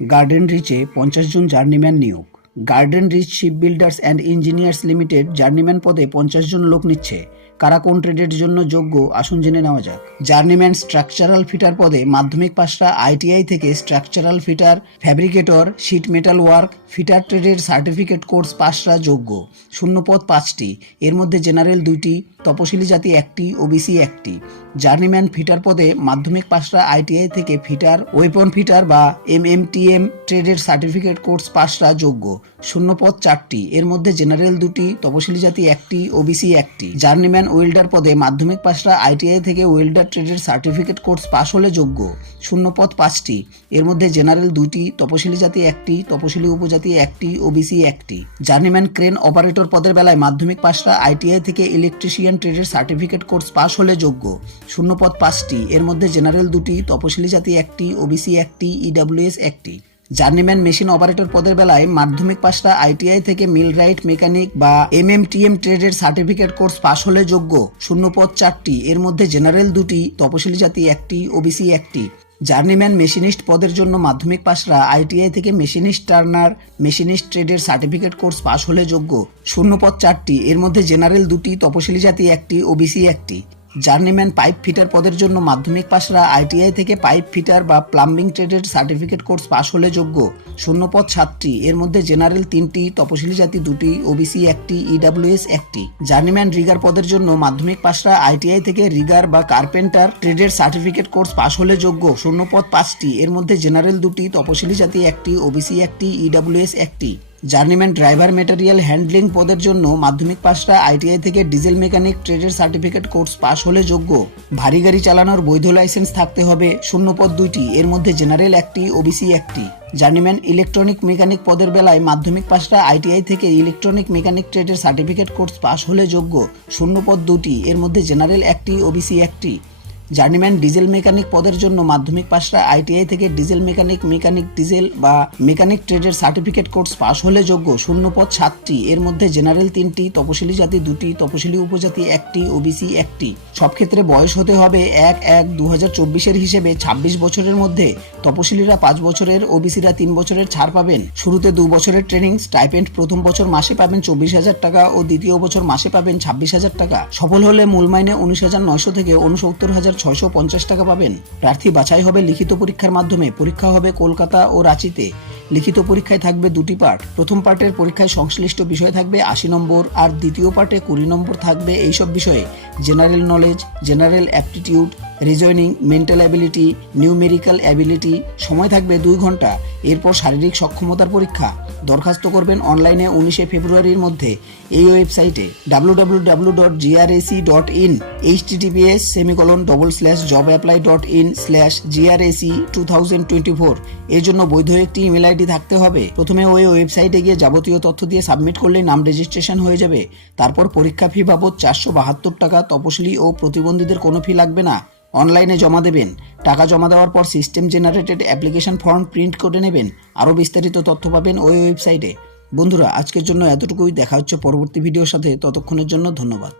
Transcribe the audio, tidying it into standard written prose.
Garden রিচে 50 জন journeyman নিয়োগ। Garden reach ship builders and engineers limited journeyman পদে 50 জন লোক নিচ্ছে। কারা কোন ট্রেডের জন্য যোগ্য আসুন জেনে নেওয়া যাক। জার্নিম্যান স্ট্রাকচারাল ফিটার পদে মাধ্যমিক পাশটা আইটিআই থেকে structural fitter, fabricator, sheet metal work, fitter ট্রেডের সার্টিফিকেট কোর্স পাশরা যোগ্য। শূন্য পদ 5টি, এর মধ্যে জেনারেল 2টি, তপশিলি জাতি 1টি, ওবিসি 1টি। জার্নিম্যান ফিটার পদে মাধ্যমিক পাশরা আইটিআই থেকে ফিটার, ওয়েপন ফিটার বা এমএমটিএম ট্রেডের সার্টিফিকেট কোর্স পাশরা যোগ্য। শূন্য পদ 4টি, এর মধ্যে জেনারেল 2টি, তপশিলি জাতি 1টি, ওবিসি 1টি। জার্নিম্যান ওয়েল্ডার পদে মাধ্যমিক পাশরা আইটিআই থেকে ওয়েল্ডার ট্রেডের সার্টিফিকেট কোর্স পাশ হলে যোগ্য। শূন্য পদ 5টি, এর মধ্যে জেনারেল 2টি, তপশিলি জাতি 1টি, তপশিলি উপজাতি 1টি, ওবিসি 1টি। জার্নিম্যান ক্রেন অপারেটর পদের বেলায় মাধ্যমিক পাশরা আইটিআই থেকে ইলেকট্রিশিয়ান ট্রেডের সার্টিফিকেট কোর্স পাশ হলে যোগ্য। শূন্য পদ 5টি, এর মধ্যে জেনারেল 2টি, তপশিলি জাতি 1টি, ওবিসি 1টি, ইডাব্লিউএস 1টি। জার্নিম্যান মেশিন অপারেটর পদের বেলায় মাধ্যমিক পাশটা আইটিআই থেকে মিলরাইট মেকানিক বা এমএমটিএম ট্রেডের সার্টিফিকেট কোর্স পাশ হলে যোগ্য। শূন্য পদ 4টি, এর মধ্যে জেনারেল 2টি, তপশিলি জাতি 1টি, ওবিসি 1টি। জার্নিম্যান মেশিনিস্ট পদের জন্য মাধ্যমিক পাশরা আইটিআই থেকে মেশিনিস্ট টার্নার, মেশিনিস্ট ট্রেডের সার্টিফিকেট কোর্স পাশ হলে যোগ্য। শূন্য পদ 4টি, এর মধ্যে জেনারেল 2টি, তপশিলি জাতি 1টি, ওবিসি 1টি। জার্নিম্যান পাইপ ফিটার পদের জন্য মাধ্যমিক পাশরা আইটিআই থেকে পাইপ ফিটার বা প্লাম্বিং ট্রেডের সার্টিফিকেট কোর্স পাশ হলে যোগ্য। শূন্য পদ 7টি, এর মধ্যে জেনারেল 3টি, তপশিলি জাতি 2টি, ওবিসি 1টি, ইডাব্লিউএস 1টি। জার্নিম্যান রিগার পদের জন্য মাধ্যমিক পাশরা আইটিআই থেকে রিগার বা কার্পেন্টার ট্রেডের সার্টিফিকেট কোর্স পাশ হলে যোগ্য। শূন্য পদ 5টি, এর মধ্যে জেনারেল 2টি, তপশিলি জাতি 1টি, ওবিসি 1টি, ইডাব্লিউএস 1টি। জার্নিম্যান ড্রাইভার ম্যাটেরিয়াল হ্যান্ডলিং পদের জন্য মাধ্যমিক পাশরা আইটিআই থেকে ডিজেল মেকানিক ট্রেডের সার্টিফিকেট কোর্স পাশ হলে যোগ্য। ভারী গাড়ি চালানোর বৈধ লাইসেন্স থাকতে হবে। শূন্য পদ 2টি, এর মধ্যে জেনারেল 1টি, ওবিসি 1টি। জার্নিম্যান ইলেকট্রনিক মেকানিক পদের বেলায় মাধ্যমিক পাশরা আইটিআই থেকে ইলেকট্রনিক মেকানিক ট্রেডের সার্টিফিকেট কোর্স পাশ হলে যোগ্য। শূন্য পদ 2টি, এর মধ্যে জেনারেল 1টি, ওবিসি 1টি। জার্নিম্যান ডিজেল মেকানিক পদের জন্য মাধ্যমিক পাশরা আইটিআই থেকে ডিজেল মেকানিক, মেকানিক ডিজেল বা মেকানিক ট্রেডের সার্টিফিকেট কোর্স পাশ হলে যোগ্য। শূন্য পদ 7টি, এর মধ্যে জেনারেল 3টি, তপশিলি জাতি 2টি, তপশিলি উপজাতি 1টি, ওবিসি 1টি। সব ক্ষেত্রে বয়স হতে হবে 1/1/2024 হিসেবে 26 বছরের মধ্যে। তপশিলিরা 5 বছরের, ওবিসিরা 3 বছরের ছাড় পাবেন। শুরুতে 2 বছরের ট্রেনিং স্টাইপেন্ড প্রথম বছর মাসে পাবেন 24,000 টাকা ও দ্বিতীয় বছর মাসে পাবেন 26,000 টাকা। সফল হলে মূল মাইনে 19,900 থেকে 69,650 টাকা পাবেন। প্রার্থী বাছাই হবে লিখিত পরীক্ষার মাধ্যমে। পরীক্ষা হবে কলকাতা ও রাঁচিতে। লিখিত পরীক্ষায় থাকবে 2টি পার্ট। প্রথম পার্টের পরীক্ষায় সংশ্লিষ্ট বিষয় থাকবে 80 নম্বর আর দ্বিতীয় পার্টে 20 নম্বর থাকবে এইসব বিষয়ে: general knowledge, general aptitude, reasoning, mental ability, numerical ability. সময় থাকবে 2 ঘন্টা। এরপর শারীরিক সক্ষমতার পরীক্ষা। দরখাস্ত করবেন অনলাইনে 19 ফেব্রুয়ারির মধ্যে এই ওয়েবসাইটে www.grac.in https://jobapply.in/grac2024। এর জন্য বৈধ একটি ইমেল আইডি থাকতে হবে। প্রথমে ওই ওয়েবসাইটে গিয়ে যাবতীয় তথ্য দিয়ে সাবমিট করলেই নাম রেজিস্ট্রেশন হয়ে যাবে। তারপর পরীক্ষা ফি বাবদ 472 টাকা, তপশিলি ও প্রতিবন্ধীদের কোনো ফি লাগবে না। অনলাইনে জমা দেবেন। টাকা জমা দেওয়ার পর system generated application form print করে নেবেন। আরও বিস্তারিত তথ্য পাবেন ওই ওয়েবসাইটে। বন্ধুরা, আজকের জন্য এতটুকুই। দেখা হচ্ছে পরবর্তী ভিডিওর সাথে। ততক্ষণের জন্য ধন্যবাদ।